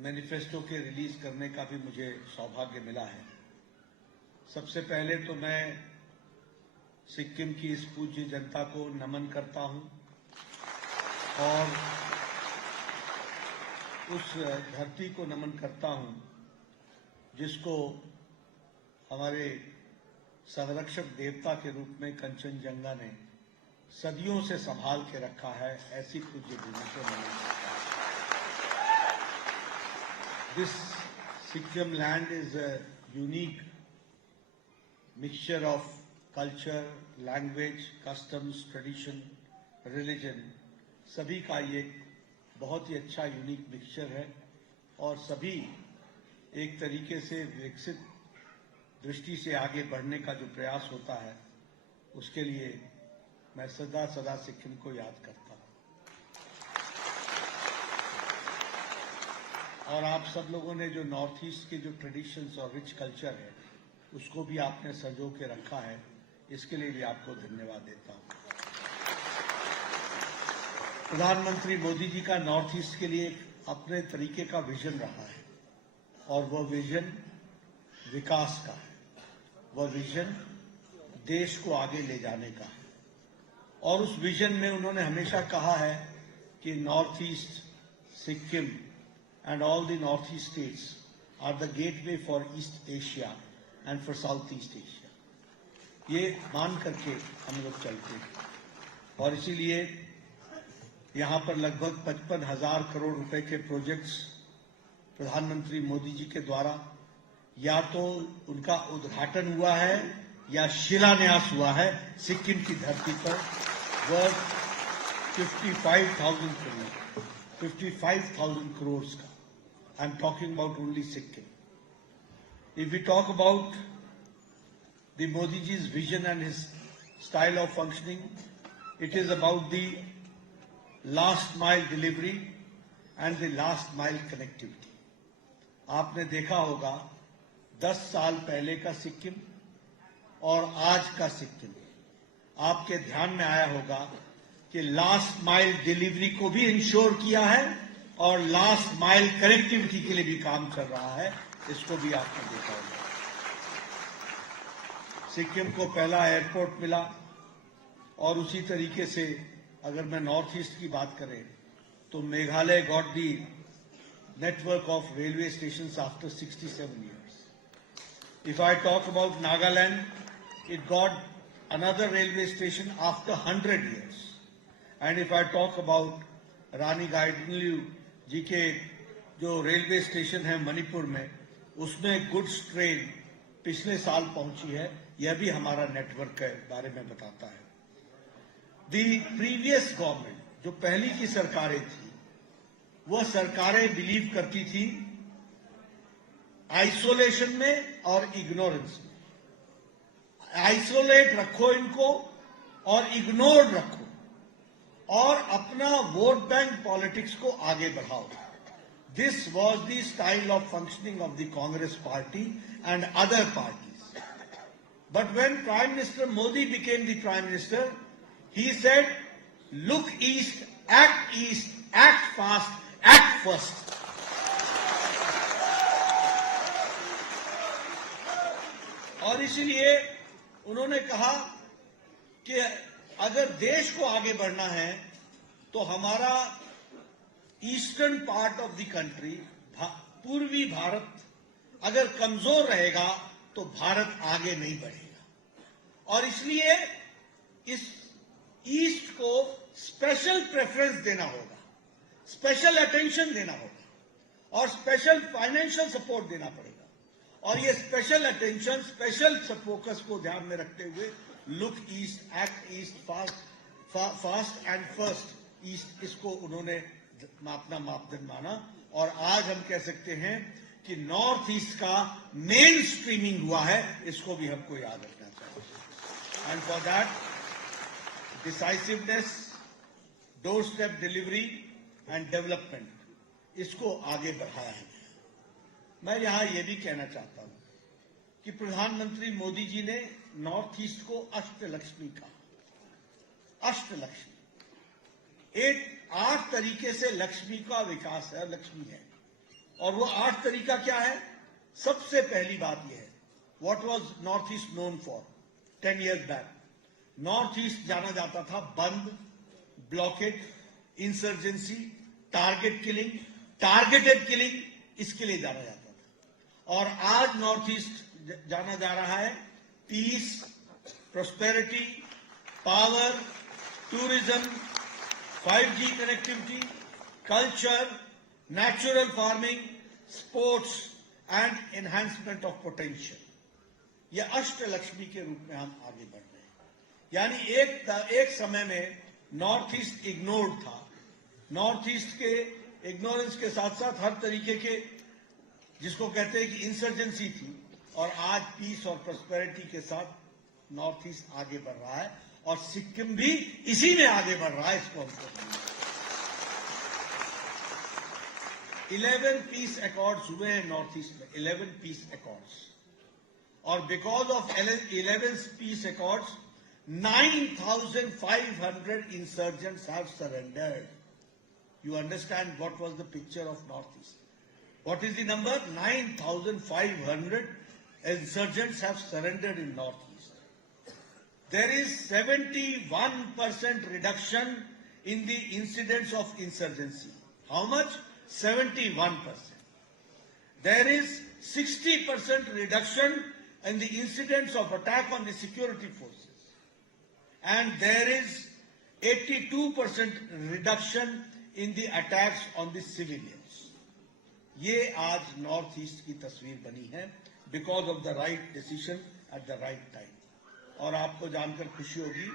Manifesto के release करने का भी मुझे सौभाग्य मिला है। सबसे पहले तो मैं सिक्किम की इस पूज्य जनता को नमन करता हूं और उस धरती को नमन करता हूं जिसको हमारे संरक्षक देवता के रूप में कंचनजंगा ने सदियों से संभाल के रखा है। ऐसी पूज्य भूमि को नमन करता हूं। This Sikkim land is a unique mixture of culture, language, customs, tradition, religion, सभी का ये बहुत ही अच्छा यूनिक मिक्सचर है और सभी एक तरीके से विकसित दृष्टि से आगे बढ़ने का जो प्रयास होता है उसके लिए मैं सदा सदा सिक्किम को याद करता हूं। और आप सब लोगों ने जो नॉर्थ ईस्ट के जो ट्रेडिशंस और रिच कल्चर है उसको भी आपने संजो के रखा है, इसके लिए भी आपको धन्यवाद देता हूं। प्रधानमंत्री मोदी जी का नॉर्थ ईस्ट के लिए अपने तरीके का विजन रहा है और वह विजन विकास का है, वह विजन देश को आगे ले जाने का है। और उस विजन में उन्होंने हमेशा कहा है कि north east, Sikkim and all the northeast states are the gateway for East Asia and for Southeast Asia। ये मान करके हम लोग चलते हैं और इसीलिए यहाँ पर लगभग 55,000 करोड़ रुपए के प्रोजेक्ट्स प्रधानमंत्री मोदी जी के द्वारा या तो उनका उद्घाटन हुआ है या शिलान्यास हुआ है सिक्किम की धरती पर। वह 55,000 crores का। I'm talking about only Sikkim. If we talk about the Modi ji's vision and his style of functioning, it is about the last mile delivery and the last mile connectivity. आपने देखा होगा 10 साल पहले का सिक्किम और आज का सिक्किम, आपके ध्यान में आया होगा कि लास्ट माइल डिलीवरी को भी इंश्योर किया है और लास्ट माइल कनेक्टिविटी के लिए भी काम चल रहा है। इसको भी आपने देखा होगा। सिक्किम को पहला एयरपोर्ट मिला और उसी तरीके से अगर मैं नॉर्थ ईस्ट की बात करें तो Meghalaya got the network of railway stations after 67 years। If I talk about Nagaland, it got another railway station after 100 years। And if I talk about रानी गाइडनल्यू जी के जो रेलवे स्टेशन है मणिपुर में, उसमें गुड्स ट्रेन पिछले साल पहुंची है। यह भी हमारा नेटवर्क के बारे में बताता है। दी प्रीवियस गवर्नमेंट, जो पहली की सरकारें थी, वह सरकारें बिलीव करती थी आइसोलेशन में और इग्नोरेंस में। आइसोलेट रखो इनको और इग्नोर रखो और अपना वोट बैंक पॉलिटिक्स को आगे बढ़ाओ। This was the style of functioning of the Congress party and other parties. But when prime minister Modi became the prime minister, he said look east, act fast, act first. और इसीलिए उन्होंने कहा कि अगर देश को आगे बढ़ना है तो हमारा eastern part of the country, पूर्वी भारत अगर कमजोर रहेगा तो भारत आगे नहीं बढ़ेगा। और इसलिए इस ईस्ट को स्पेशल प्रेफरेंस देना होगा, स्पेशल अटेंशन देना होगा और स्पेशल फाइनेंशियल सपोर्ट देना पड़ेगा। और ये स्पेशल अटेंशन, स्पेशल फोकस को ध्यान में रखते हुए look east, act east, fast and first east, इसको उन्होंने अपना मापदंड माना। और आज हम कह सकते हैं कि नॉर्थ ईस्ट का मेन स्ट्रीमिंग हुआ है, इसको भी हमको याद रखना चाहिए। And for that decisiveness, door step delivery and development, इसको आगे बढ़ाया है। मैं यहां यह भी कहना चाहता हूं कि प्रधानमंत्री मोदी जी ने नॉर्थ ईस्ट को अष्टलक्ष्मी कहा। अष्टलक्ष्मी, 8 तरीके से लक्ष्मी का विकास है, लक्ष्मी है। और वो 8 तरीका क्या है? सबसे पहली बात यह है, what was north east known for 10 years back? North east जाना जाता था bandh, blockade, insurgency, target killing, targeted killing, इसके लिए जाना जाता था। और आज नॉर्थ ईस्ट जाना जा रहा है peace, prosperity, power, tourism, 5G connectivity, culture, natural farming, sports and enhancement of potential. यह अष्टलक्ष्मी के रूप में हम आगे बढ़ रहे हैं। यानी एक समय में नॉर्थ ईस्ट इग्नोर्ड था। नॉर्थ ईस्ट के इग्नोरेंस के साथ साथ हर तरीके के, जिसको कहते हैं कि इंसर्जेंसी थी, और आज पीस और प्रोस्पेरिटी के साथ नॉर्थ ईस्ट आगे बढ़ रहा है, और सिक्किम भी इसी में आगे बढ़ रहा है। इसको हमको 11 पीस अकॉर्ड्स हुए हैं नॉर्थ ईस्ट में, 11 पीस अकॉर्ड्स, और because of 11 peace accords 9,500 insurgents have surrendered. You understand what was the picture of Northeast? What is the number? 9,500 insurgents have surrendered in Northeast. There is 71% reduction in the incidence of insurgency. How much? 71%. There is 60% reduction in the incidence of attack on the security forces. And there is 82% reduction in the attacks on the civilians. ये आज north east की तस्वीर बनी है because of the right decision at the right time. और आपको जानकर खुशी होगी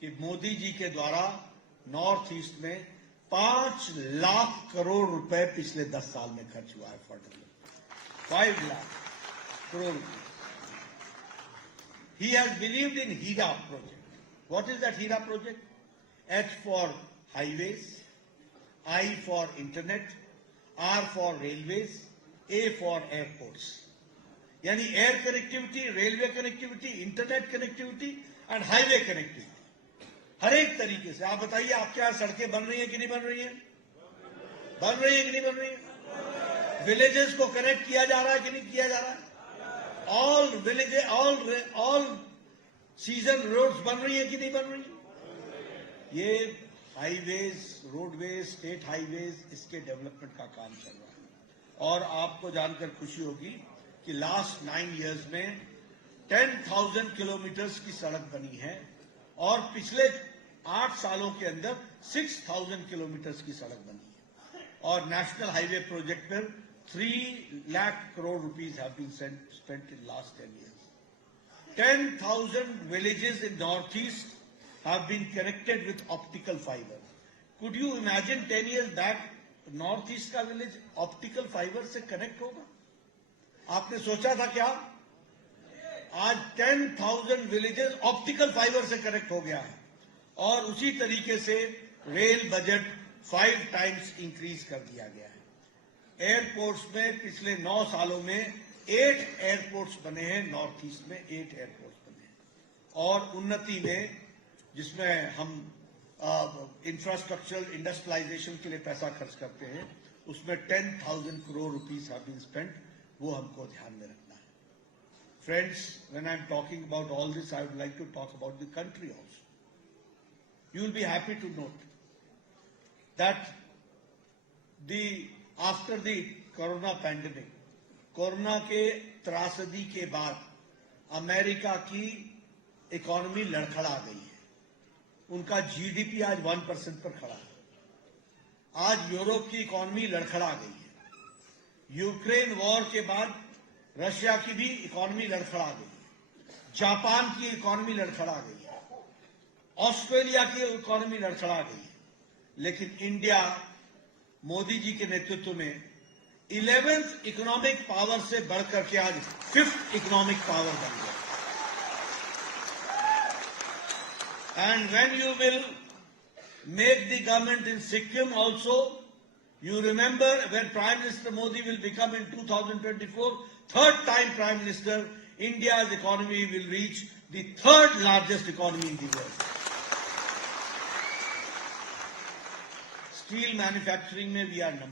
कि मोदी जी के द्वारा नॉर्थ ईस्ट में 5 लाख करोड़ रुपए पिछले 10 साल में खर्च हुआ है फॉर डेवलपमेंट। 5 लाख करोड़ रुपए। He has believed in HIRA project. What is that HIRA project? H for highways, I for internet, R for railways, A for airports. यानी air connectivity, railway connectivity, internet connectivity and highway connectivity, हर एक तरीके से। आप बताइए आपके यहाँ सड़कें बन रही हैं कि नहीं बन रही हैं? बन रही है कि नहीं बन रही है? विलेजेस को कनेक्ट किया जा रहा है कि नहीं किया जा रहा है? All villages, all season roads बन रही है कि नहीं बन रही? ये हाईवेज, रोडवेज, स्टेट हाईवेज, इसके डेवलपमेंट का काम चल रहा है। और आपको जानकर खुशी होगी कि लास्ट 9 years में 10,000 किलोमीटर्स की सड़क बनी है, और पिछले 8 सालों के अंदर 6,000 किलोमीटर्स की सड़क बनी है। और नेशनल हाईवे प्रोजेक्ट पर 3 lakh crore rupees have been spent in last 10 years. 10,000 villages in Northeast have been connected with optical fiber. Could you imagine 10 years back Northeast का विलेज ऑप्टिकल फाइबर से कनेक्ट होगा? आपने सोचा था क्या? आज 10,000 विलेजेस ऑप्टिकल फाइबर से कनेक्ट हो गया है। और उसी तरीके से रेल बजट 5 times इंक्रीज कर दिया गया है। एयरपोर्ट्स में पिछले 9 सालों में 8 एयरपोर्ट्स बने हैं नॉर्थ ईस्ट में, 8 एयरपोर्ट्स बने हैं। और उन्नति में, जिसमें हम इंफ्रास्ट्रक्चरल इंडस्ट्रियलाइजेशन के लिए पैसा खर्च करते हैं, उसमें 10,000 crore rupees have been spent, वो हमको ध्यान में रखना है। Friends, when I am talking about all this, I would like to talk about the country also. You will be happy to note that after the corona pandemic, corona के त्रासदी के बाद अमेरिका की इकोनॉमी लड़खड़ा गई है। उनका GDP आज 1% पर खड़ा है। आज यूरोप की इकोनॉमी लड़खड़ा गई है। यूक्रेन वॉर के बाद रशिया की भी इकोनॉमी लड़खड़ा गई है। जापान की इकोनॉमी लड़खड़ा गई है। ऑस्ट्रेलिया की इकोनॉमी लड़खड़ा गई है। लेकिन इंडिया मोदी जी के नेतृत्व में 11th इकोनॉमिक पावर से बढ़कर के आज 5th इकोनॉमिक पावर बन गया। And when you will make the government in Sikkim also, you remember when Prime Minister Modi will become in 2024, third time Prime Minister, India's economy will reach the 3rd largest economy in the world. Steel manufacturing में we are number